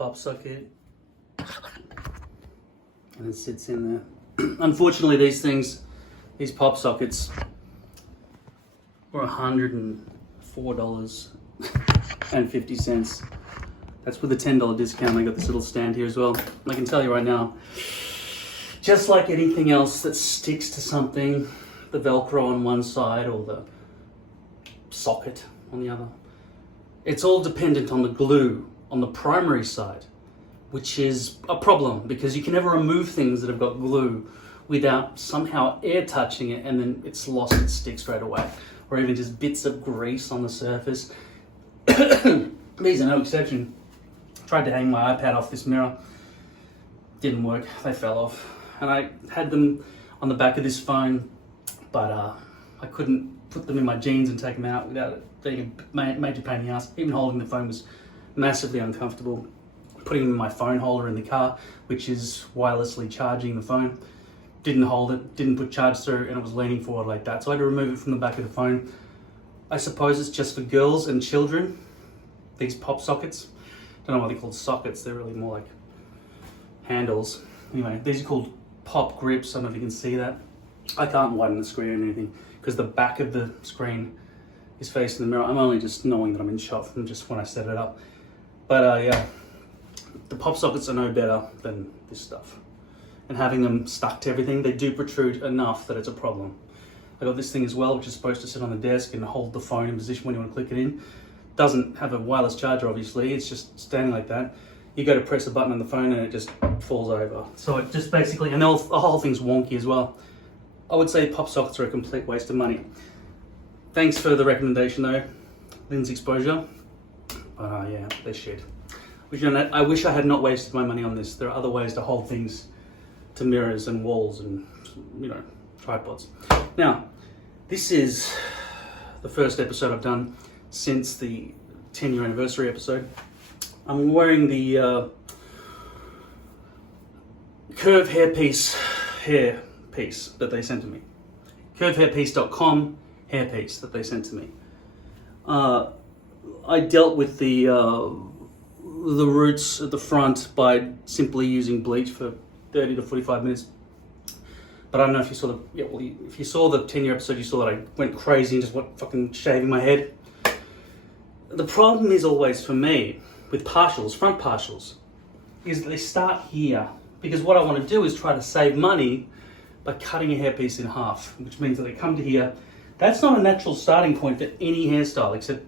pop socket, and it sits in there. Unfortunately, these pop sockets were $104.50. That's with a $10 discount. I got this little stand here as well. And I can tell you right now, just like anything else that sticks to something, the Velcro on one side or the socket on the other, it's all dependent on the glue on the primary side, which is a problem because you can never remove things that have got glue without somehow air touching it, and then it's lost its stick straight away, or even just bits of grease on the surface. These are no exception. Tried to hang my iPad off this mirror, didn't work, they fell off. And I had them on the back of this phone, but I couldn't put them in my jeans and take them out without it being a major pain in the ass. Even holding the phone was massively uncomfortable. Putting them in my phone holder in the car, which is wirelessly charging the phone, didn't hold it, didn't put charge through, and it was leaning forward like that. So I had to remove it from the back of the phone. I suppose it's just for girls and children, these pop sockets. Don't know why they're called sockets, they're really more like handles. Anyway, these are called pop grips. I don't know if you can see that. I can't widen the screen or anything because the back of the screen is facing the mirror. I'm only just knowing that I'm in shot from just when I set it up. But yeah, the pop sockets are no better than this stuff. And having them stuck to everything, they do protrude enough that it's a problem. I got this thing as well, which is supposed to sit on the desk and hold the phone in position when you want to click it in. Doesn't have a wireless charger, obviously. It's just standing like that. You go to press a button on the phone and it just falls over. So it just basically, and the whole thing's wonky as well. I would say pop sockets are a complete waste of money. Thanks for the recommendation though, lens exposure. Yeah, they're shit. I wish I had not wasted my money on this. There are other ways to hold things to mirrors and walls and, you know, tripods. Now, this is the first episode I've done since the 10-year anniversary episode. I'm wearing the Curve Hairpiece that they sent to me. CurveHairpiece.com hairpiece that they sent to me. I dealt with the roots at the front by simply using bleach for 30 to 45 minutes. But I don't know if you saw if you saw the 10-year episode, you saw that I went crazy and just went fucking shaving my head. The problem is always for me with partials, front partials, is that they start here. Because what I want to do is try to save money by cutting a hairpiece in half, which means that they come to here. That's not a natural starting point for any hairstyle, except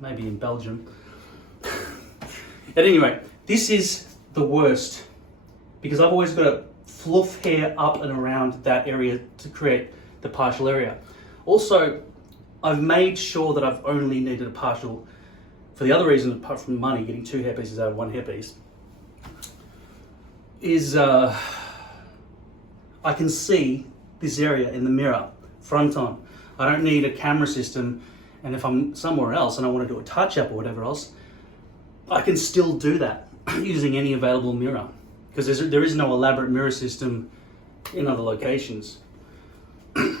maybe in Belgium. At any rate, this is the worst because I've always got to fluff hair up and around that area to create the partial area. Also, I've made sure that I've only needed a partial for the other reason, apart from money, getting two hairpieces out of one hairpiece, is I can see this area in the mirror, front on. I don't need a camera system, and if I'm somewhere else and I want to do a touch-up or whatever else, I can still do that using any available mirror, because there is no elaborate mirror system in other locations.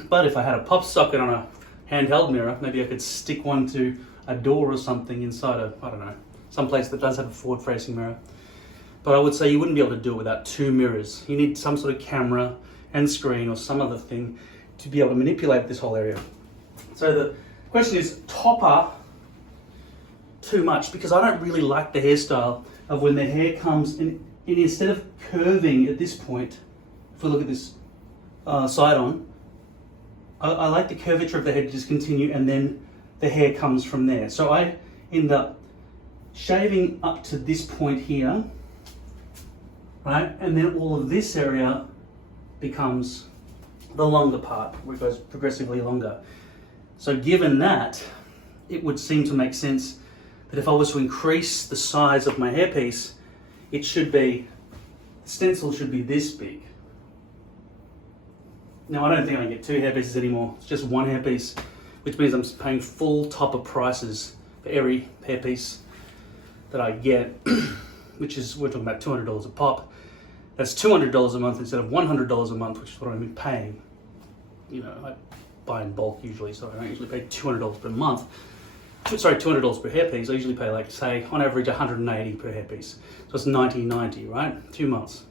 But if I had a pop socket on a handheld mirror, maybe I could stick one to a door or something inside I don't know, some place that does have a forward-facing mirror. But I would say you wouldn't be able to do it without two mirrors. You need some sort of camera and screen or some other thing to be able to manipulate this whole area. So the question is, topper too much, because I don't really like the hairstyle of when the hair comes in, and instead of curving at this point, if we look at this side on, I like the curvature of the head to just continue, and then the hair comes from there. So I end up shaving up to this point here, right? And then all of this area becomes the longer part, where it goes progressively longer. So given that, it would seem to make sense that if I was to increase the size of my hairpiece, it should be, the stencil should be this big. Now, I don't think I can get two hairpieces anymore. It's just one hairpiece, which means I'm paying full topper prices for every hairpiece that I get, which is, we're talking about $200 a pop. That's $200 a month instead of $100 a month, which is what I'm paying. You know, I buy in bulk usually, so I don't usually pay $200 per month. sorry, $200 per hairpiece. I usually pay like, say, on average 180 per hairpiece. So it's 90, right? 2 months.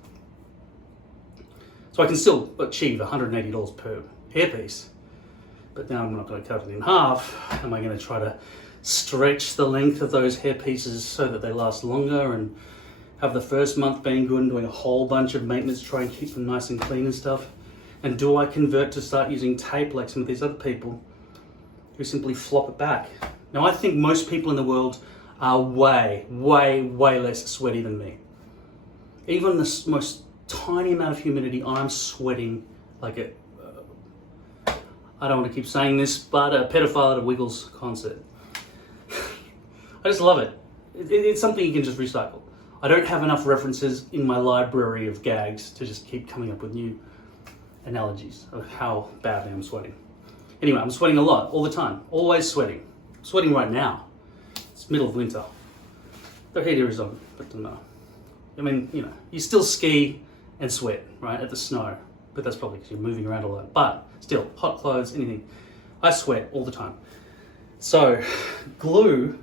So I can still achieve $180 per hairpiece. But now I'm not going to cut it in half. Am I going to try to stretch the length of those hair pieces so that they last longer and have the first month being good and doing a whole bunch of maintenance to try and keep them nice and clean and stuff? And do I convert to start using tape like some of these other people who simply flop it back? Now, I think most people in the world are way, way, way less sweaty than me. Even the most tiny amount of humidity, I'm sweating like a, I don't want to keep saying this, but a pedophile at a Wiggles concert. I just love it. It's something you can just recycle. I don't have enough references in my library of gags to just keep coming up with new analogies of how badly I'm sweating. Anyway, I'm sweating a lot, all the time, always sweating. I'm sweating right now. It's middle of winter. The heater is on, but no. I mean, you know, you still ski and sweat, right, at the snow, but that's probably because you're moving around a lot. But still, hot clothes, anything. I sweat all the time. So glue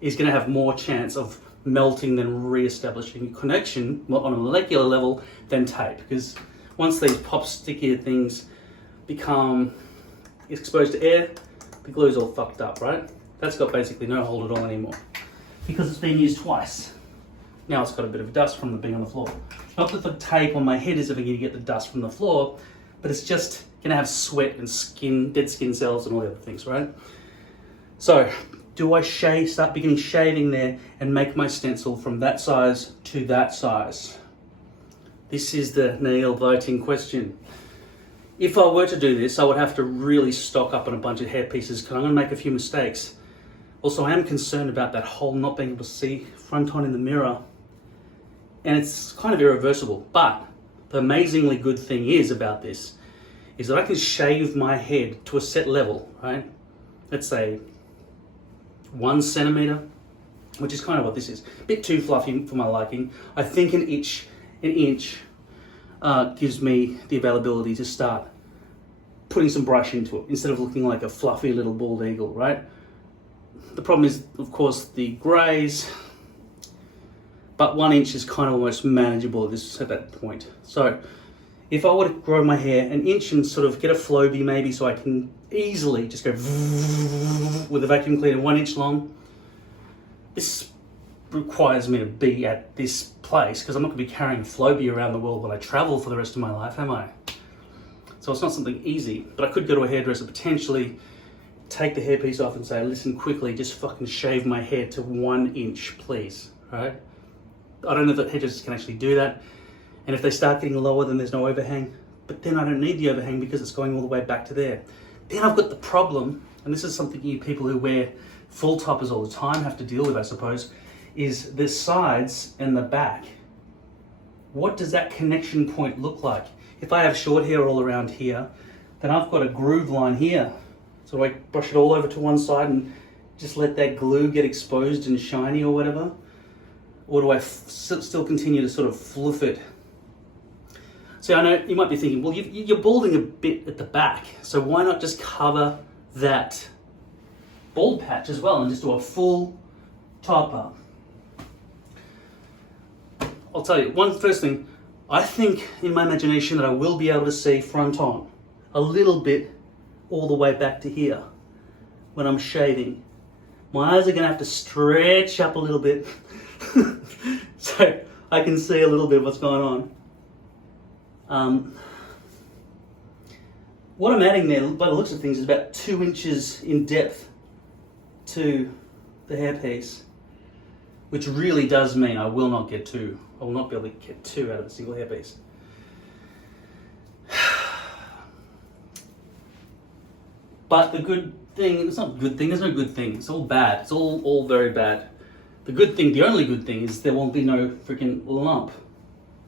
is going to have more chance of melting than re-establishing connection on a molecular level than tape, because once these pop stickier things become exposed to air, the glue's all fucked up, right? That's got basically no hold at all anymore because it's been used twice. Now it's got a bit of dust from being on the floor. Not that the tape on my head is ever going to get the dust from the floor, but it's just going to have sweat and skin, dead skin cells and all the other things, right? So do I start beginning shaving there and make my stencil from that size to that size? This is the nail-biting question. If I were to do this, I would have to really stock up on a bunch of hair pieces because I'm going to make a few mistakes. Also, I am concerned about that hole not being able to see front on in the mirror. And it's kind of irreversible. But the amazingly good thing is about this is that I can shave my head to a set level, right? Let's say 1 centimeter, which is kind of what this is. A bit too fluffy for my liking. I think an inch gives me the availability to start putting some brush into it instead of looking like a fluffy little bald eagle, right? The problem is, of course, the greys, but 1 inch is kind of almost manageable at that point. So if I were to grow my hair 1 inch and sort of get a Flowbee maybe so I can easily just go with a vacuum cleaner 1 inch long, this requires me to be at this place because I'm not going to be carrying Flowbee around the world when I travel for the rest of my life, am I? So it's not something easy, but I could go to a hairdresser potentially, take the hairpiece off and say, listen, quickly, just fucking shave my hair to 1 inch, please, right? I don't know that hairdressers can actually do that. And if they start getting lower, then there's no overhang. But then I don't need the overhang because it's going all the way back to there. Then I've got the problem, and this is something you people who wear full toppers all the time have to deal with, I suppose, is the sides and the back. What does that connection point look like? If I have short hair all around here, then I've got a groove line here. So I brush it all over to one side and just let that glue get exposed and shiny or whatever? Or do I still continue to sort of fluff it? See, I know you might be thinking, well, you're balding a bit at the back, so why not just cover that bald patch as well and just do a full topper? I'll tell you, first thing, I think in my imagination that I will be able to see front on a little bit all the way back to here when I'm shaving. My eyes are going to have to stretch up a little bit so I can see a little bit of what's going on. What I'm adding there, by the looks of things, is about 2 inches in depth to the hairpiece, which really does mean I will not get 2. I will not be able to get 2 out of a single hairpiece. But the good thing, it's not a good thing, there's no good thing. It's all bad. It's all very bad. The good thing, the only good thing is there won't be no freaking lump.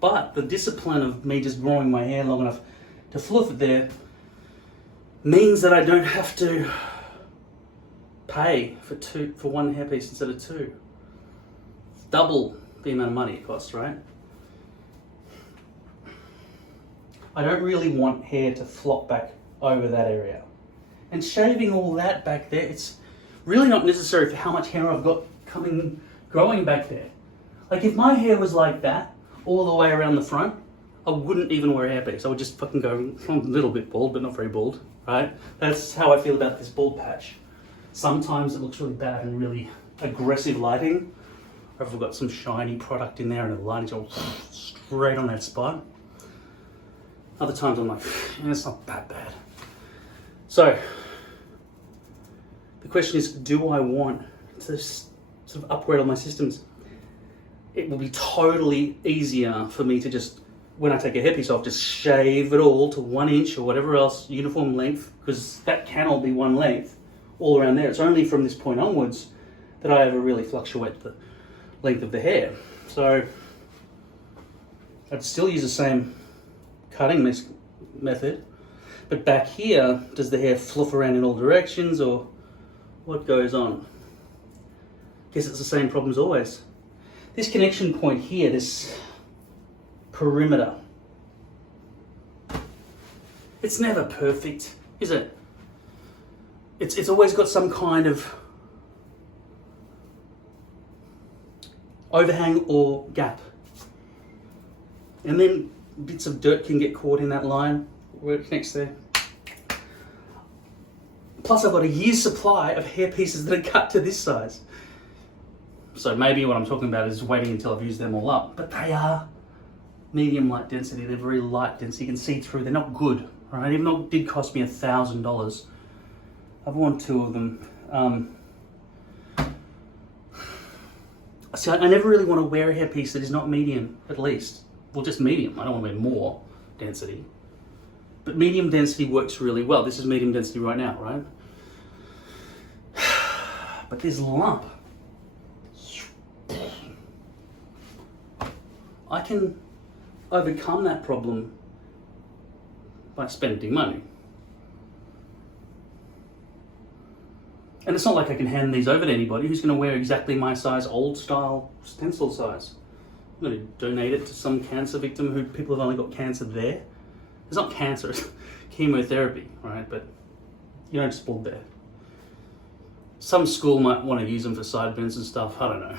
But the discipline of me just growing my hair long enough to fluff it there means that I don't have to pay for 1 hairpiece instead of 2. It's double the amount of money it costs, right? I don't really want hair to flop back over that area. And shaving all that back there, it's really not necessary for how much hair I've got growing back there. Like if my hair was like that, all the way around the front, I wouldn't even wear a hairpiece. I would just fucking go a little bit bald, but not very bald, right? That's how I feel about this bald patch. Sometimes it looks really bad and really aggressive lighting. Or if I've got some shiny product in there and the lighting's all straight on that spot. Other times I'm like, it's not that bad. So, the question is, do I want to sort of upgrade all my systems? It will be totally easier for me to just, when I take a hairpiece off, just shave it all to 1 inch or whatever else, uniform length, because that can all be one length all around there. It's only from this point onwards that I ever really fluctuate the length of the hair. So I'd still use the same cutting method, but back here, does the hair fluff around in all directions or what goes on? Guess it's the same problem as always. This connection point here, this perimeter, it's never perfect, is it? It's always got some kind of overhang or gap. And then bits of dirt can get caught in that line where it connects there. Plus I've got a year's supply of hair pieces that are cut to this size. So maybe what I'm talking about is waiting until I've used them all up. But they are medium light density. They're very light density. You can see through. They're not good, right? Even though it did cost me $1,000. I've worn 2 of them. See, I never really want to wear a hairpiece that is not medium, at least. Well, just medium. I don't want to wear more density. But medium density works really well. This is medium density right now, right? But this lump, I can overcome that problem by spending money. And it's not like I can hand these over to anybody who's going to wear exactly my size, old style stencil size. I'm going to donate it to some cancer victim who people have only got cancer there. It's not cancer, it's chemotherapy, right? But you don't just bald there. Some school might want to use them for sideburns and stuff, I don't know.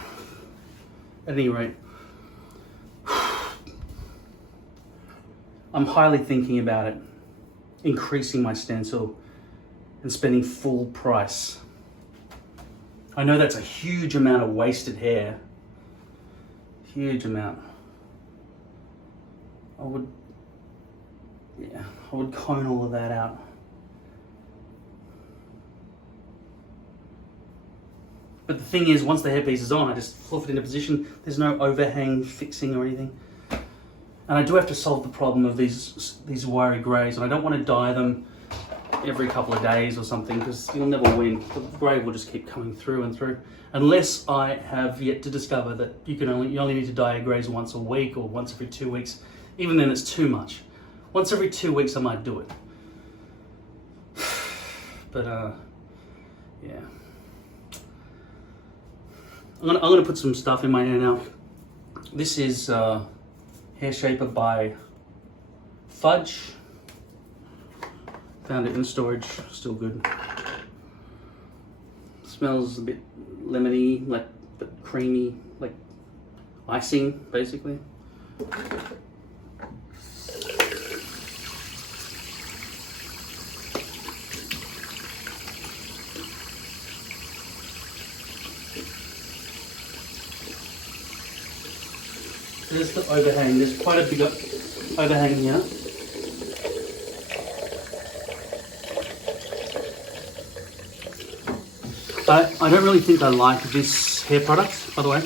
At any rate, I'm highly thinking about it, increasing my stencil and spending full price. I know that's a huge amount of wasted hair. Huge amount. I would cone all of that out. But the thing is, once the hairpiece is on, I just fluff it into position. There's no overhang fixing or anything. And I do have to solve the problem of these wiry greys, and I don't want to dye them every couple of days or something, because you'll never win. The grey will just keep coming through and through. Unless I have yet to discover that you only need to dye your greys once a week or once every 2 weeks. Even then it's too much. Once every 2 weeks I might do it. But yeah. I'm gonna put some stuff in my hair now. This is Hair Shaper by Fudge. Found it in storage, still good. Smells a bit lemony, like but creamy, like icing, basically. So there's the overhang. There's quite a big overhang here. But I don't really think I like this hair product, by the way.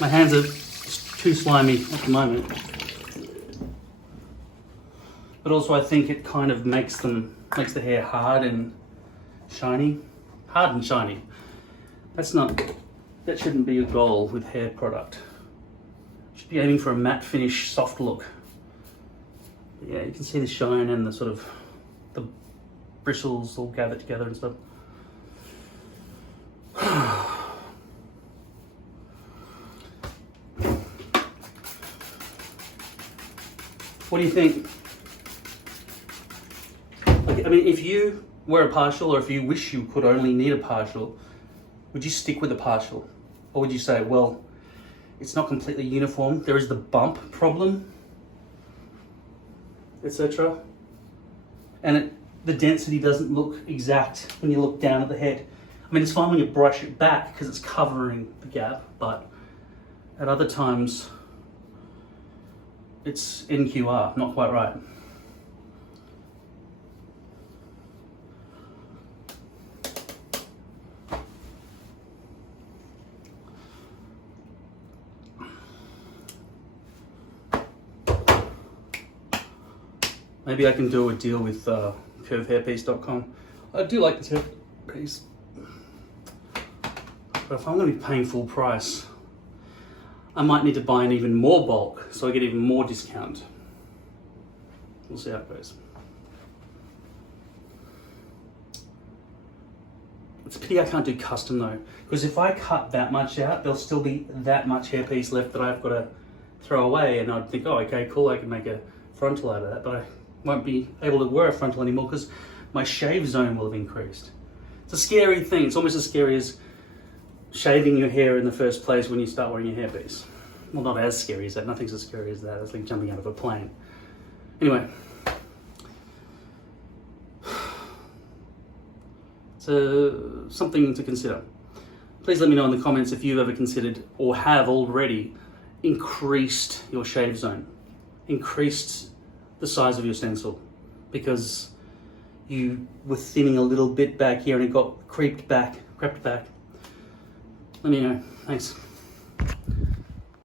My hands are too slimy at the moment. But also I think it kind of makes the hair hard and shiny. Hard and shiny. That shouldn't be a goal with hair product. You should be aiming for a matte finish, soft look. But yeah, you can see the shine and the sort of the bristles all gathered together and stuff. What do you think? Like, I mean, if you wear a partial, or if you wish you could only need a partial, would you stick with a partial? Or would you say, well, it's not completely uniform, there is the bump problem, etc. And the density doesn't look exact when you look down at the head. I mean, it's fine when you brush it back because it's covering the gap, but at other times, it's NQR, not quite right. Maybe I can do a deal with curvehairpiece.com. I do like this hairpiece, but if I'm going to be paying full price, I might need to buy an even more bulk so I get even more discount. We'll see how it goes. It's a pity I can't do custom though, because if I cut that much out, there'll still be that much hairpiece left that I've got to throw away, and I'd think, oh, okay, cool, I can make a frontal out of that, but I won't be able to wear a frontal anymore because my shave zone will have increased. It's a scary thing. It's almost as scary as shaving your hair in the first place when you start wearing your hairpiece. Well, not as scary as that. Nothing's as scary as that. It's like jumping out of a plane. Anyway. So, something to consider. Please let me know in the comments if you've ever considered or have already increased your shave zone. Increased the size of your stencil because you were thinning a little bit back here and it got crept back. Let me know. Thanks.